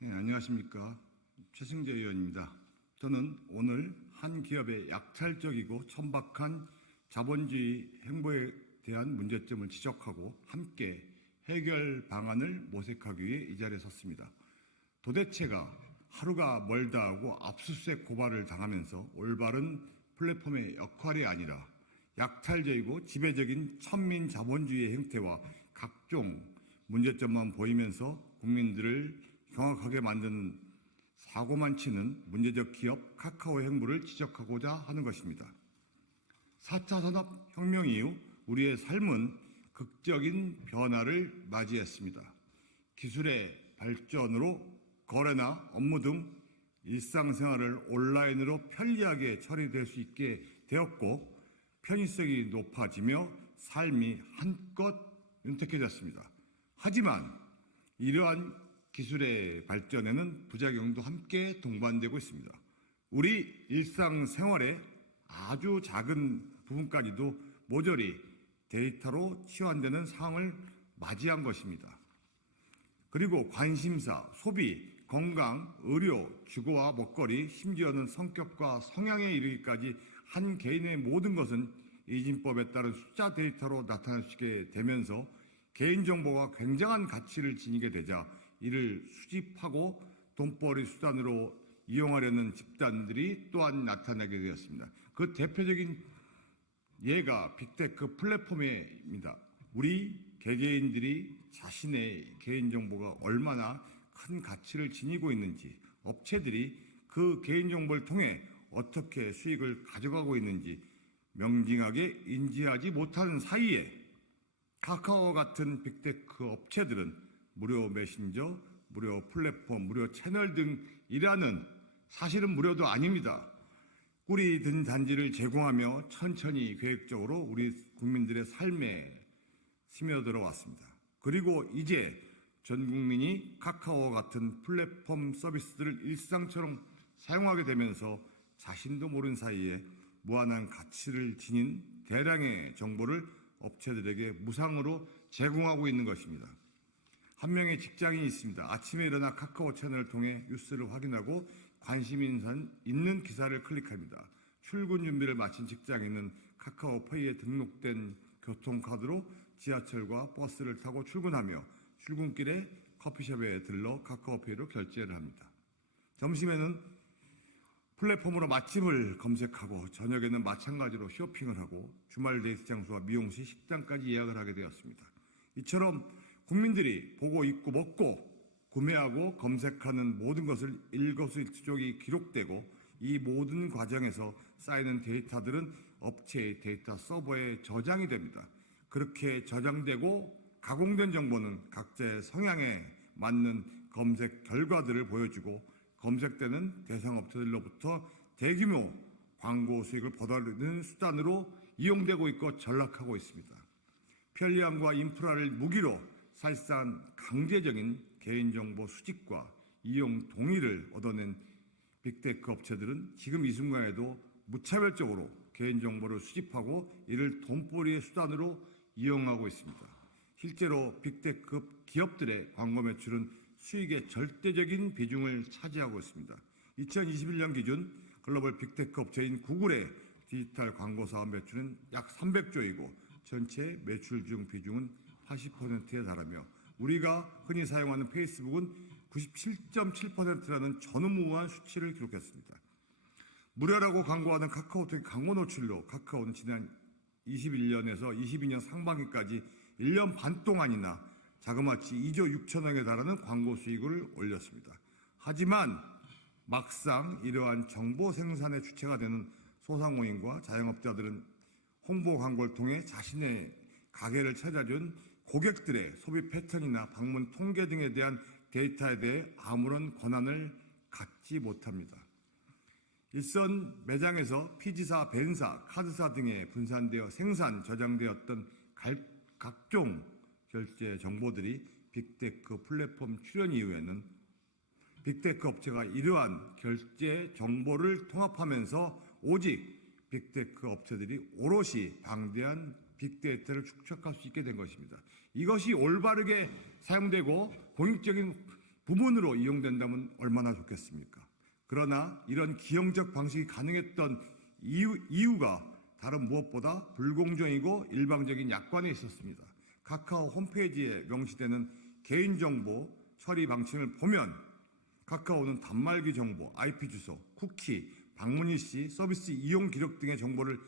네, 안녕하십니까. 최승재 의원입니다. 저는 오늘 한 기업의 약탈적이고 천박한 자본주의 행보에 대한 문제점을 지적하고 함께 해결 방안을 모색하기 위해 이 자리에 섰습니다. 도대체가 하루가 멀다 하고 압수수색 고발을 당하면서 올바른 플랫폼의 역할이 아니라 약탈적이고 지배적인 천민 자본주의의 행태와 각종 문제점만 보이면서 국민들을 경악하게 만드는 사고만 치는 문제적 기업 카카오의 행보를 지적하고자 하는 것입니다. 4차 산업혁명 이후 우리의 삶은 극적인 변화를 맞이했습니다. 기술의 발전으로 거래나 업무 등 일상생활을 온라인으로 편리하게 처리될 수 있게 되었고 편의성이 높아지며 삶이 한껏 윤택해졌습니다. 하지만 이러한 기술의 발전에는 부작용도 함께 동반되고 있습니다. 우리 일상생활의 아주 작은 부분까지도 모조리 데이터로 치환되는 상황을 맞이한 것입니다. 그리고 관심사, 소비, 건강, 의료, 주거와 먹거리, 심지어는 성격과 성향에 이르기까지 한 개인의 모든 것은 이진법에 따른 숫자 데이터로 나타날 수 있게 되면서 개인정보가 굉장한 가치를 지니게 되자 이를 수집하고 돈벌이 수단으로 이용하려는 집단들이 또한 나타나게 되었습니다. 그 대표적인 예가 빅테크 플랫폼입니다. 우리 개개인들이 자신의 개인정보가 얼마나 큰 가치를 지니고 있는지, 업체들이 그 개인정보를 통해 어떻게 수익을 가져가고 있는지 명징하게 인지하지 못하는 사이에 카카오와 같은 빅테크 업체들은 무료 메신저, 무료 플랫폼, 무료 채널 등이라는 사실은 무료도 아닙니다. 꿀이 든 단지를 제공하며 천천히 계획적으로 우리 국민들의 삶에 스며들어 왔습니다. 그리고 이제 전 국민이 카카오와 같은 플랫폼 서비스들을 일상처럼 사용하게 되면서 자신도 모르는 사이에 무한한 가치를 지닌 대량의 정보를 업체들에게 무상으로 제공하고 있는 것입니다. 한 명의 직장인이 있습니다. 아침에 일어나 카카오 채널을 통해 뉴스를 확인하고 관심 있는 기사를 클릭합니다. 출근 준비를 마친 직장인은 카카오페이에 등록된 교통카드로 지하철과 버스를 타고 출근하며 출근길에 커피숍에 들러 카카오페이로 결제를 합니다. 점심에는 플랫폼으로 맛집을 검색하고 저녁에는 마찬가지로 쇼핑을 하고 주말 데이트 장소와 미용실, 식당까지 예약을 하게 되었습니다. 이처럼 국민들이 보고 입고 먹고 구매하고 검색하는 모든 것을 일거수일투족이 기록되고 이 모든 과정에서 쌓이는 데이터들은 업체의 데이터 서버에 저장이 됩니다. 그렇게 저장되고 가공된 정보는 각자의 성향에 맞는 검색 결과들을 보여주고 검색되는 대상 업체들로부터 대규모 광고 수익을 보달리는 수단으로 이용되고 있고 전락하고 있습니다. 편리함과 인프라를 무기로 사실상 강제적인 개인정보 수집과 이용 동의를 얻어낸 빅테크 업체들은 지금 이 순간에도 무차별적으로 개인정보를 수집하고 이를 돈벌이의 수단으로 이용하고 있습니다. 실제로 빅테크 기업들의 광고 매출은 수익의 절대적인 비중을 차지하고 있습니다. 2021년 기준 글로벌 빅테크 업체인 구글의 디지털 광고 사업 매출은 약 300조이고 전체 매출 중 비중은 80%에 달하며 우리가 흔히 사용하는 페이스북은 97.7%라는 전무후무한 수치를 기록했습니다. 무료라고 광고하는 카카오톡의 광고 노출로 카카오는 지난 21년에서 22년 상반기까지 1년 반 동안이나 자그마치 2조 6천억에 달하는 광고 수익을 올렸습니다. 하지만 막상 이러한 정보 생산의 주체가 되는 소상공인과 자영업자들은 홍보 광고를 통해 자신의 가게를 찾아준 고객들의 소비 패턴이나 방문 통계 등에 대한 데이터에 대해 아무런 권한을 갖지 못합니다. 일선 매장에서 피지사, 벤사, 카드사 등에 분산되어 생산, 저장되었던 각종 결제 정보들이 빅테크 플랫폼 출현 이후에는 빅테크 업체가 이러한 결제 정보를 통합하면서 오직 빅테크 업체들이 오롯이 방대한 빅데이터를 축적할 수 있게 된 것입니다. 이것이 올바르게 사용되고 공익적인 부문으로 이용된다면 얼마나 좋겠습니까? 그러나 이런 기형적 방식이 가능했던 이유가 다른 무엇보다 불공정이고 일방적인 약관에 있었습니다. 카카오 홈페이지에 명시되는 개인정보 처리 방침을 보면 카카오는 단말기 정보, IP 주소, 쿠키, 방문 일시, 서비스 이용 기록 등의 정보를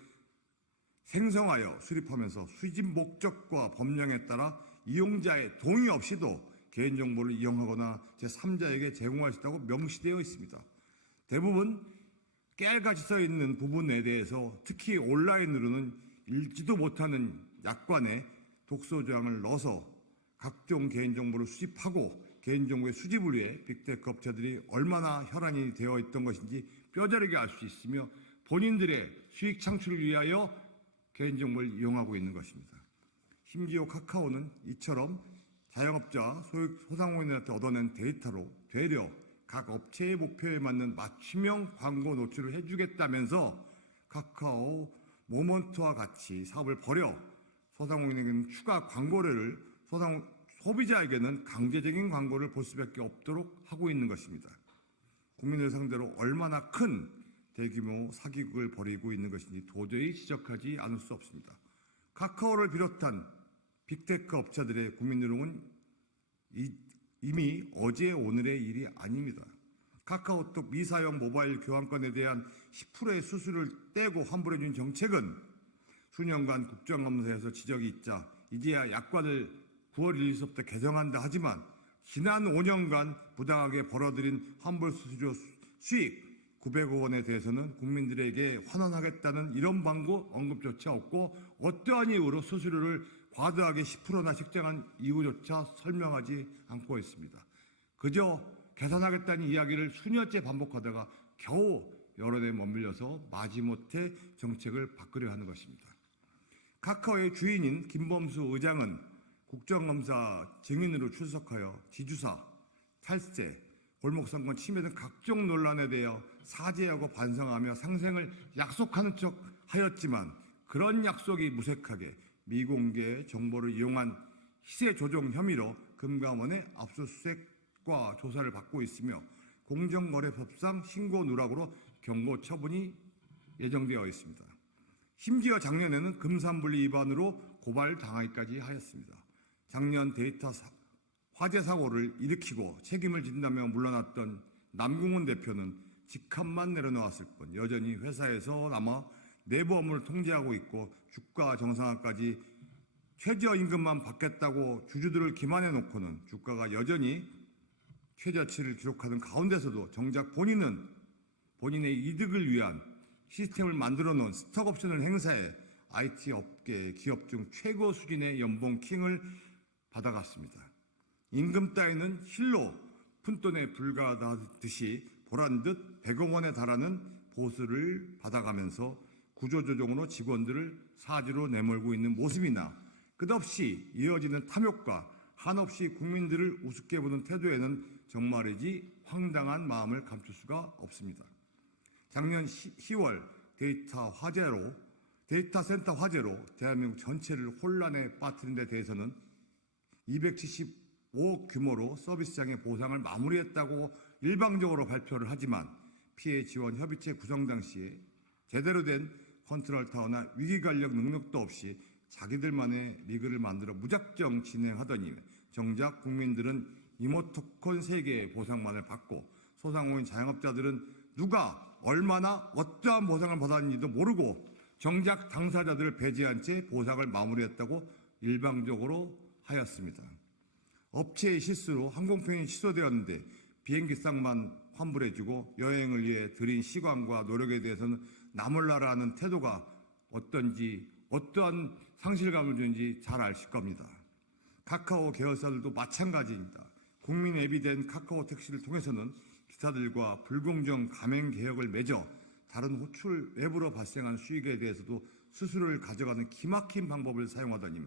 생성하여 수립하면서 수집 목적과 법령에 따라 이용자의 동의 없이도 개인정보를 이용하거나 제3자에게 제공할 수 있다고 명시되어 있습니다. 대부분 깨알같이 써있는 부분에 대해서 특히 온라인으로는 읽지도 못하는 약관에 독소조항을 넣어서 각종 개인정보를 수집하고 개인정보의 수집을 위해 빅테크 업체들이 얼마나 혈안이 되어 있던 것인지 뼈저리게 알 수 있으며 본인들의 수익 창출을 위하여 개인정보를 이용하고 있는 것입니다. 심지어 카카오는 이처럼 자영업자, 소상공인들한테 얻어낸 데이터로 되려 각 업체의 목표에 맞는 맞춤형 광고 노출을 해주겠다면서 카카오 모먼트와 같이 사업을 벌여 소상공인에게는 추가 광고료를 소비자에게는 강제적인 광고를 볼 수밖에 없도록 하고 있는 것입니다. 국민을 상대로 얼마나 큰 대규모 사기극을 벌이고 있는 것인지 도저히 지적하지 않을 수 없습니다. 카카오를 비롯한 빅테크 업체들의 국민 유롱은 이미 어제 오늘의 일이 아닙니다. 카카오톡 미사용 모바일 교환권에 대한 10%의 수수료를 떼고 환불해준 정책은 수년간 국정감사에서 지적이 있자 이제야 약관을 9월 1일부터 개정한다 하지만 지난 5년간 부당하게 벌어들인 환불 수수료 수익 900억 원에 대해서는 국민들에게 환원하겠다는 이런 방구 언급조차 없고 어떠한 이유로 수수료를 과도하게 10%나 책정한 이유조차 설명하지 않고 있습니다. 그저 개선하겠다는 이야기를 수년째 반복하다가 겨우 여론에 머밀려서 마지못해 정책을 바꾸려 하는 것입니다. 카카오의 주인인 김범수 의장은 국정감사 증인으로 출석하여 지주사, 탈세, 골목상권 침해 등 각종 논란에 대해 사죄하고 반성하며 상생을 약속하는 척 하였지만 그런 약속이 무색하게 미공개 정보를 이용한 시세 조종 혐의로 금감원의 압수수색과 조사를 받고 있으며 공정거래법상 신고 누락으로 경고 처분이 예정되어 있습니다. 심지어 작년에는 금산분리 위반으로 고발당하기까지 하였습니다. 작년 데이터 화재 사고를 일으키고 책임을 진다며 물러났던 남궁훈 대표는 직함만 내려놓았을 뿐 여전히 회사에서 남아 내부 업무를 통제하고 있고 주가 정상화까지 최저임금만 받겠다고 주주들을 기만해 놓고는 주가가 여전히 최저치를 기록하는 가운데서도 정작 본인은 본인의 이득을 위한 시스템을 만들어 놓은 스톡옵션을 행사해 IT 업계 기업 중 최고 수준의 연봉 킹을 받아갔습니다. 임금 따위는 실로 푼돈에 불과하듯이 보란듯 100억 원에 달하는 보수를 받아가면서 구조조정으로 직원들을 사지로 내몰고 있는 모습이나 끝없이 이어지는 탐욕과 한없이 국민들을 우습게 보는 태도에는 정말이지 황당한 마음을 감출 수가 없습니다. 작년 10월 데이터 센터 화재로 대한민국 전체를 혼란에 빠뜨린 데 대해서는 275억 규모로 서비스장의 보상을 마무리했다고 일방적으로 발표를 하지만 피해 지원 협의체 구성 당시에 제대로 된 컨트롤타워나 위기관리 능력도 없이 자기들만의 리그를 만들어 무작정 진행하더니 정작 국민들은 이모티콘 3개의 보상만을 받고 소상공인 자영업자들은 누가 얼마나 어떠한 보상을 받았는지도 모르고 정작 당사자들을 배제한 채 보상을 마무리했다고 일방적으로 하였습니다. 업체의 실수로 항공편이 취소되었는데 비행기상만 환불해주고 여행을 위해 들인 시간과 노력에 대해서는 나몰라라 하는 태도가 어떤지 어떠한 상실감을 주는지 잘 아실 겁니다. 카카오 계열사들도 마찬가지입니다. 국민 앱이 된 카카오 택시를 통해서는 기사들과 불공정 가맹 개혁을 맺어 다른 호출 앱으로 발생한 수익에 대해서도 수수료를 가져가는 기막힌 방법을 사용하더니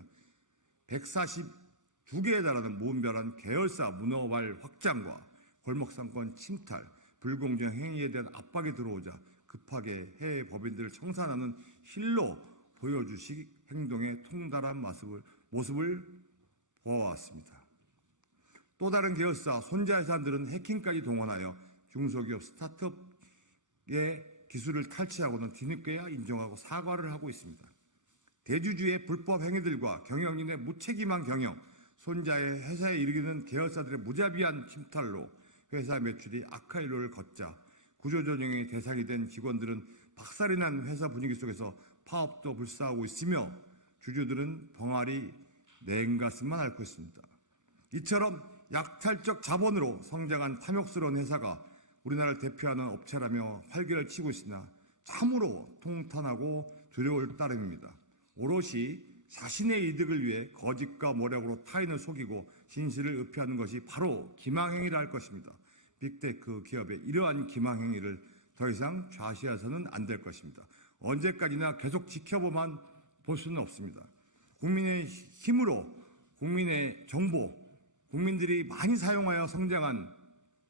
142개에 달하는 무분별한 계열사 문어발 확장과 골목상권 침탈, 불공정 행위에 대한 압박이 들어오자 급하게 해외 법인들을 청산하는 실로 보여주식 행동의 통달한 모습을 보아왔습니다. 또 다른 계열사 손자회사들은 해킹까지 동원하여 중소기업 스타트업의 기술을 탈취하고는 뒤늦게야 인정하고 사과를 하고 있습니다. 대주주의 불법 행위들과 경영진의 무책임한 경영, 손자의 회사에 이르기는 계열사들의 무자비한 침탈로 회사 매출이 악화일로를 걷자 구조조정의 대상이 된 직원들은 박살이 난 회사 분위기 속에서 파업도 불사하고 있으며 주주들은 벙아리 냉가슴만 앓고 있습니다. 이처럼 약탈적 자본으로 성장한 탐욕스러운 회사가 우리나라를 대표하는 업체라며 활개를 치고 있으나 참으로 통탄하고 두려울 따름입니다. 오롯이 자신의 이득을 위해 거짓과 모략으로 타인을 속이고 진실을 의피하는 것이 바로 기망행위라 할 것입니다. 빅테크 기업의 이러한 기망행위를 더 이상 좌시해서는 안 될 것입니다. 언제까지나 계속 지켜보만 볼 수는 없습니다. 국민의 힘으로 국민의 정보, 국민들이 많이 사용하여 성장한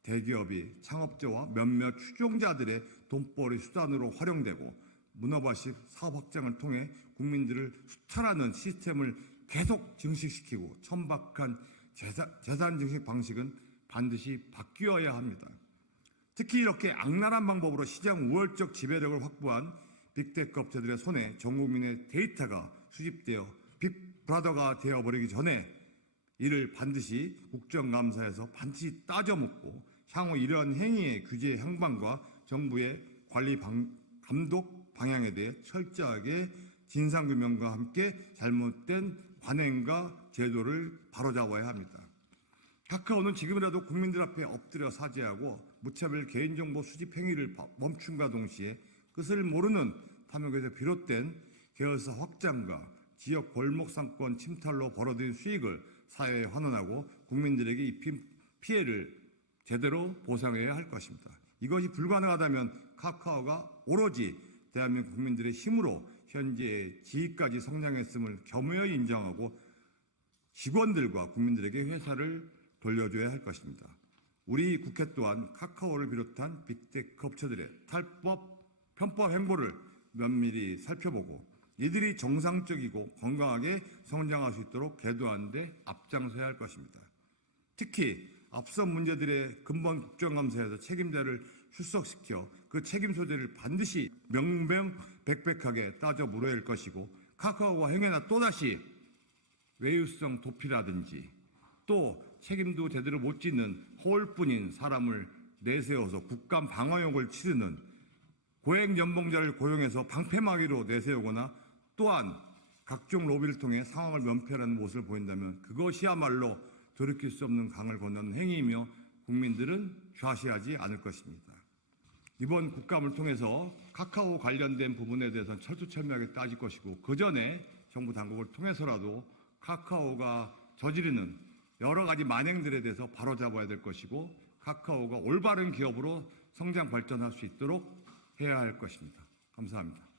대기업이 창업자와 몇몇 추종자들의 돈벌이 수단으로 활용되고 문어발식 사업 확장을 통해 국민들을 수탈하는 시스템을 계속 증식시키고 천박한 재산 증식 방식은 반드시 바뀌어야 합니다. 특히 이렇게 악랄한 방법으로 시장 우월적 지배력을 확보한 빅테크 업체들의 손에 전 국민의 데이터가 수집되어 빅브라더가 되어버리기 전에 이를 반드시 국정감사에서 반드시 따져묻고 향후 이러한 행위의 규제 향방과 정부의 관리 감독 방향에 대해 철저하게 진상규명과 함께 잘못된 관행과 제도를 바로잡아야 합니다. 카카오는 지금이라도 국민들 앞에 엎드려 사죄하고 무차별 개인정보 수집 행위를 멈춤과 동시에 끝을 모르는 탐욕에서 비롯된 계열사 확장과 지역 골목 상권 침탈로 벌어들인 수익을 사회에 환원하고 국민들에게 입힌 피해를 제대로 보상해야 할 것입니다. 이것이 불가능하다면 카카오가 오로지 대한민국 국민들의 힘으로 현재의 지위까지 성장했음을 겸허히 인정하고 직원들과 국민들에게 회사를 돌려줘야 할 것입니다. 우리 국회 또한 카카오를 비롯한 빅테크 업체들의 편법 행보를 면밀히 살펴보고 이들이 정상적이고 건강하게 성장할 수 있도록 계도하는 데 앞장서야 할 것입니다. 특히 앞선 문제들의 근본 국정감사에서 책임자를 출석시켜 그 책임 소재를 반드시 명명백백하게 따져 물어야 할 것이고 카카오가 행여나 또다시 외유성 도피라든지 또 책임도 제대로 못 짓는 허울뿐인 사람을 내세워서 국감 방어용을 치르는 고액연봉자를 고용해서 방패막이로 내세우거나 또한 각종 로비를 통해 상황을 면피하는 모습을 보인다면 그것이야말로 돌이킬 수 없는 강을 건너는 행위이며 국민들은 좌시하지 않을 것입니다. 이번 국감을 통해서 카카오 관련된 부분에 대해서는 철두철미하게 따질 것이고 그 전에 정부 당국을 통해서라도 카카오가 저지르는 여러 가지 만행들에 대해서 바로잡아야 될 것이고 카카오가 올바른 기업으로 성장 발전할 수 있도록 해야 할 것입니다. 감사합니다.